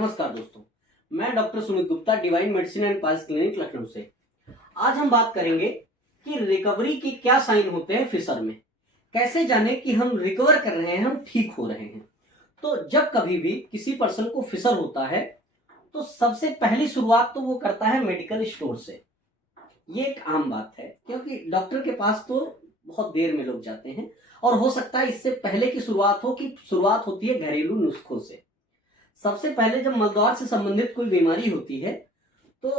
नमस्कार दोस्तों, मैं doctor Sumit Gupta, divine medicine and piles clinic Lucknow से। आज हम बात करेंगे कि रिकवरी के क्या साइन होते हैं फिशर में। कैसे जाने कि हम रिकवर कर रहे हैं, हम ठीक हो रहे हैं। तो जब कभी भी किसी पर्सन को फिशर होता है तो सबसे पहली शुरुआत तो वो करता है मेडिकल स्टोर से। ये एक आम बात है क्योंकि डॉक्टर के पास तो बहुत देर में लोग जाते हैं और हो सकता है इससे पहले की शुरुआत हो कि शुरुआत होती है घरेलू नुस्खों से। सबसे पहले जब मलद्वार से संबंधित कोई बीमारी होती है तो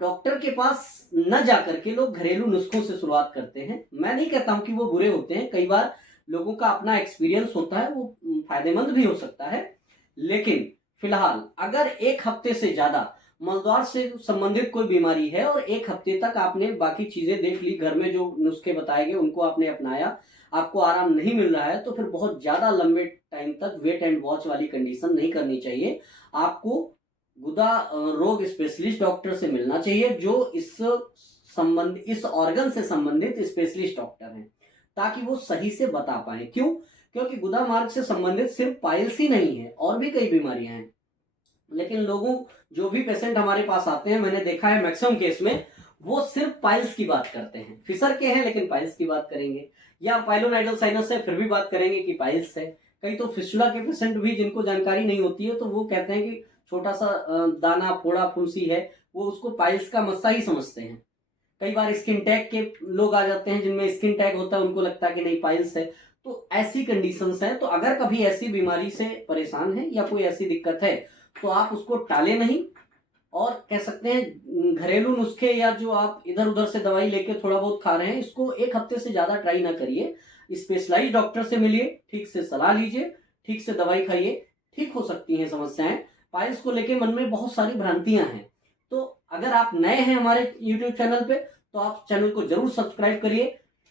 डॉक्टर के पास न जाकर के लोग घरेलू नुस्खों से शुरुआत करते हैं। मैं नहीं कहता हूं कि वो बुरे होते हैं, कई बार लोगों का अपना एक्सपीरियंस होता है, वो फायदेमंद भी हो सकता है। लेकिन फिलहाल अगर एक हफ्ते से ज्यादा मलद्वार से संबंधित कोई बीमारी है और एक हफ्ते तक आपने बाकी चीजें देख ली, घर में जो नुस्खे बताए गए उनको आपने अपनाया, आपको आराम नहीं मिल रहा है, तो फिर बहुत ज्यादा लंबे टाइम तक वेट एंड वॉच वाली कंडीशन नहीं करनी चाहिए। आपको गुदा रोग स्पेशलिस्ट डॉक्टर से मिलना चाहिए जो इस ऑर्गन से संबंधित स्पेशलिस्ट डॉक्टर हैं, ताकि वो सही से बता पाए। क्यों? क्योंकि गुदा मार्ग से संबंधित सिर्फ पाइल्स ही नहीं है, और भी कई बीमारियां हैं। लेकिन लोगों जो भी पेशेंट हमारे पास आते हैं, मैंने देखा है मैक्सिमम केस में वो सिर्फ पाइल्स की बात करते हैं। फिशर के हैं लेकिन पाइल्स की बात करेंगे, या पाइलोनाइडल साइनस है फिर भी बात करेंगे कि पाइल्स है। कई तो फिस्टुला के पेशेंट भी जिनको जानकारी नहीं होती है तो वो कहते हैं कि छोटा सा दाना फोड़ा फुंसी है, वो उसको पाइल्स का मस्सा ही समझते हैं। कई बार स्किन टैग के लोग आ जाते हैं जिनमें स्किन टैग होता है, उनको लगता है कि नहीं पाइल्स है। तो ऐसी कंडीशंस हैं। तो अगर कभी ऐसी बीमारी से परेशान है या कोई ऐसी दिक्कत है तो आप उसको टाले नहीं, और कह सकते हैं घरेलू नुस्खे या जो आप इधर उधर से दवाई लेके थोड़ा बहुत खा रहे हैं, इसको एक हफ्ते से ज्यादा ट्राई ना करिए। स्पेशलाइज्ड डॉक्टर से मिलिए, ठीक से सलाह लीजिए, ठीक से दवाई खाइए, ठीक हो सकती हैं समस्याएं। पाइल्स को लेके मन में बहुत सारी भ्रांतियां हैं। तो अगर आप नए हैं हमारे यूट्यूब चैनल पे तो आप चैनल को जरूर सब्सक्राइब करिए,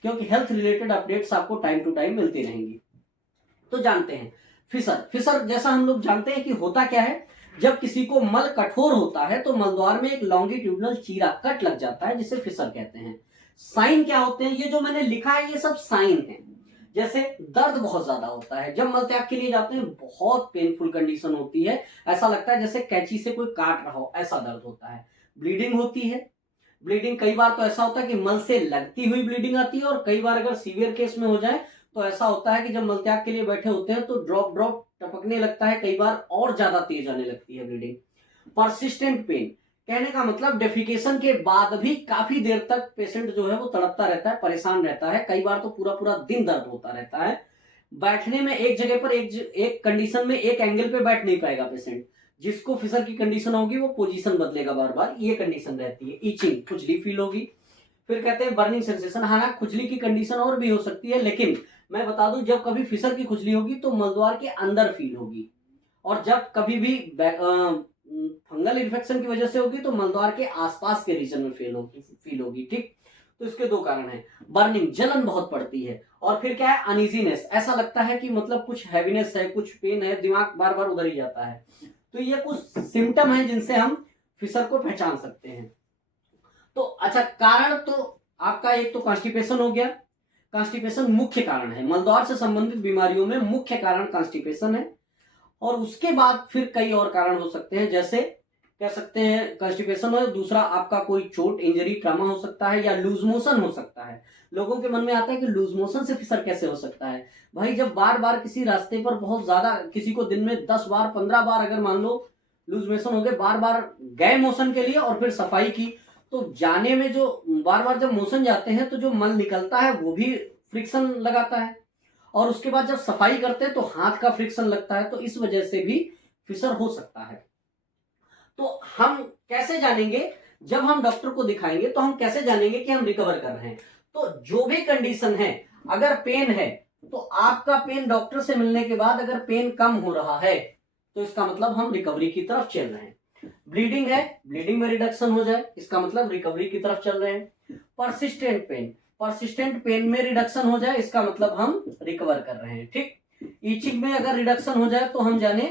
क्योंकि हेल्थ रिलेटेड अपडेट्स आपको टाइम टू टाइम मिलती रहेंगी। तो जानते हैं फिशर। फिशर जैसा हम लोग जानते हैं कि होता क्या है, जब किसी को मल कठोर होता है तो मलद्वार में एक लॉन्गिट्यूडनल चीरा कट लग जाता है, जिसे फिशर कहते हैं। साइन क्या होते हैं? ये जो मैंने लिखा है ये सब साइन है। जैसे दर्द बहुत ज्यादा होता है, जब मल त्याग के लिए जाते हैं बहुत पेनफुल कंडीशन होती है, ऐसा लगता है जैसे कैंची से कोई काट रहा हो, ऐसा दर्द होता है। ब्लीडिंग होती है। ब्लीडिंग कई बार तो ऐसा होता है कि मल से लगती हुई ब्लीडिंग आती है, और कई बार अगर सीवियर केस में हो जाए तो ऐसा होता है कि जब मलत्याग के लिए बैठे होते हैं तो ड्रॉप ड्रॉप टपकने लगता है, कई बार और ज्यादा तेज आने लगती है ब्लीडिंग। परसिस्टेंट पेन, कहने का मतलब डेफिकेशन के बाद भी काफी देर तक पेशेंट जो है वो तड़पता रहता है, परेशान रहता है, कई बार तो पूरा पूरा दिन दर्द होता रहता है। बैठने में एक जगह पर एक कंडीशन में एक एंगल पे बैठ नहीं पाएगा पेशेंट। जिसको फिशर की कंडीशन होगी वो पोजीशन बदलेगा बार बार, ये कंडीशन रहती है। ईचिंग, खुजली फील होगी। फिर कहते हैं बर्निंग सेंसेशन। हाँ, खुजली की कंडीशन और भी हो सकती है, लेकिन मैं बता दूं जब कभी फिशर की खुजली होगी तो मलद्वार के अंदर फील होगी, और जब कभी भी फंगल इन्फेक्शन की वजह से होगी तो मलद्वार के आसपास के रीजन में फील होगी। ठीक, तो इसके दो कारण हैं। बर्निंग, जलन बहुत पड़ती है, और फिर क्या है, अनइजीनेस, ऐसा लगता है कि मतलब कुछ हैवीनेस है, कुछ पेन है, दिमाग बार बार उधर ही जाता है। तो ये कुछ सिम्टम है जिनसे हम फिशर को पहचान सकते हैं। तो अच्छा, कारण तो आपका एक तो कॉन्स्टिपेशन हो गया। कॉन्स्टिपेशन मुख्य कारण है, मलद्वार से संबंधित बीमारियों में मुख्य कारण कॉन्स्टिपेशन है। और उसके बाद फिर कई और कारण हो सकते हैं, जैसे कह सकते हैं कॉन्स्टिपेशन है, दूसरा आपका कोई चोट, इंजरी, ट्रॉमा हो सकता है, या लूज मोशन हो सकता है। लोगों के मन में आता है कि लूज मोशन से फिशर कैसे हो सकता है। भाई, जब बार बार किसी रास्ते पर बहुत ज्यादा, किसी को दिन में 10 बार 15 बार अगर मान लो लूज मोशन हो गए, बार बार गए मोशन के लिए और फिर सफाई की, तो जाने में जो बार बार जब मोशन जाते हैं तो जो मल निकलता है वो भी फ्रिक्शन लगाता है, और उसके बाद जब सफाई करते हैं तो हाथ का फ्रिक्शन लगता है, तो इस वजह से भी फिशर हो सकता है। तो हम कैसे जानेंगे? जब हम डॉक्टर को दिखाएंगे तो हम कैसे जानेंगे कि हम रिकवर कर रहे हैं? तो जो भी कंडीशन है, अगर पेन है तो आपका पेन डॉक्टर से मिलने के बाद अगर पेन कम हो रहा है तो इसका मतलब हम रिकवरी की तरफ चल रहे हैं। ब्लीडिंग है, ब्लीडिंग में रिडक्शन हो जाए, इसका मतलब रिकवरी की तरफ चल रहे हैं। परसिस्टेंट पेन, परसिस्टेंट पेन में रिडक्शन हो जाए, इसका मतलब हम रिकवर कर रहे हैं। ठीक, ईचिंग में अगर रिडक्शन हो जाए तो हम जाने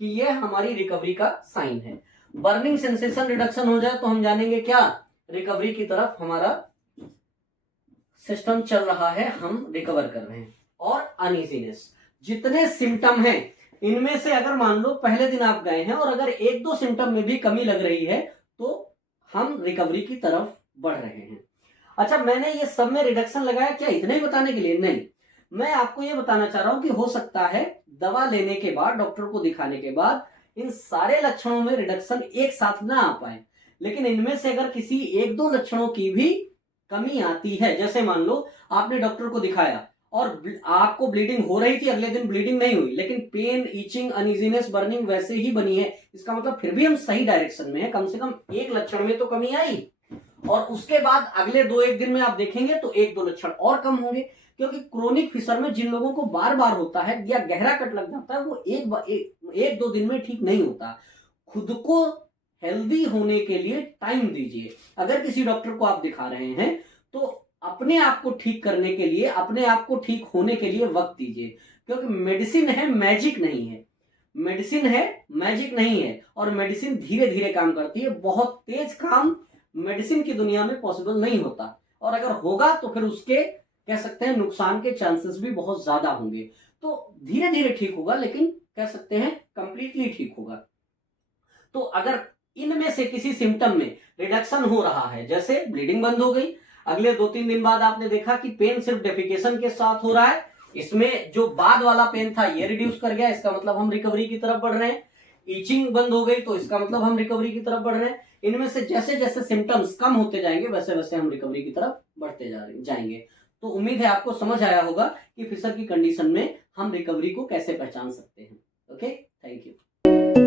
कि ये हमारी रिकवरी का साइन है। बर्निंग सेंसेशन रिडक्शन हो जाए तो हम जानेंगे क्या, रिकवरी की तरफ हमारा सिस्टम चल रहा है, हम रिकवर कर रहे हैं। और अनइजीनेस, जितने सिम्टम हैं इनमें से अगर मान लो पहले दिन आप गए हैं और अगर एक दो सिम्टम में भी कमी लग रही है तो हम रिकवरी की तरफ बढ़ रहे हैं। अच्छा, मैंने ये सब में रिडक्शन लगाया क्या इतना ही बताने के लिए? नहीं, मैं आपको ये बताना चाह रहा हूं कि हो सकता है दवा लेने के बाद, डॉक्टर को दिखाने के बाद इन सारे लक्षणों में रिडक्शन एक साथ ना आ पाए, लेकिन इनमें से अगर किसी एक दो लक्षणों की भी कमी आती है, जैसे मान लो आपने डॉक्टर को दिखाया और आपको ब्लीडिंग हो रही थी, अगले दिन ब्लीडिंग नहीं हुई, लेकिन पेन, ईचिंग, अनइजीनेस, बर्निंग वैसे ही बनी है, इसका मतलब फिर भी हम सही डायरेक्शन में है, कम से कम एक लक्षण में तो कमी आई। और उसके बाद अगले दो एक दिन में आप देखेंगे तो एक दो लक्षण और कम होंगे, क्योंकि क्रोनिक फिशर में जिन लोगों को बार बार होता है या गहरा कट लग जाता है वो एक दो दिन में ठीक नहीं होता। खुद को हेल्दी होने के लिए टाइम दीजिए। अगर किसी डॉक्टर को आप दिखा रहे हैं तो अपने आप को ठीक करने के लिए, अपने आप को ठीक होने के लिए वक्त दीजिए, क्योंकि मेडिसिन है, मैजिक नहीं है। मेडिसिन है, मैजिक नहीं है, और मेडिसिन धीरे धीरे काम करती है। बहुत तेज काम मेडिसिन की दुनिया में पॉसिबल नहीं होता, और अगर होगा तो फिर उसके कह सकते हैं नुकसान के चांसेस भी बहुत ज्यादा होंगे। तो धीरे धीरे ठीक होगा, लेकिन कह सकते हैं कंप्लीटली ठीक होगा। तो अगर इनमें से किसी सिम्टम में रिडक्शन हो रहा है, जैसे ब्लीडिंग बंद हो गई, अगले 2-3 दिन बाद आपने देखा कि पेन सिर्फ डेफिकेशन के साथ हो रहा है, इसमें जो बाद वाला पेन था ये रिड्यूस कर गया, इसका मतलब हम रिकवरी की तरफ बढ़ रहे हैं। ईचिंग बंद हो गई तो इसका मतलब हम रिकवरी की तरफ बढ़ रहे हैं। इनमें से जैसे जैसे सिम्टम्स कम होते जाएंगे वैसे वैसे हम रिकवरी की तरफ बढ़ते जाएंगे। तो उम्मीद है आपको समझ आया होगा कि फिशर की कंडीशन में हम रिकवरी को कैसे पहचान सकते हैं। Okay, thank you.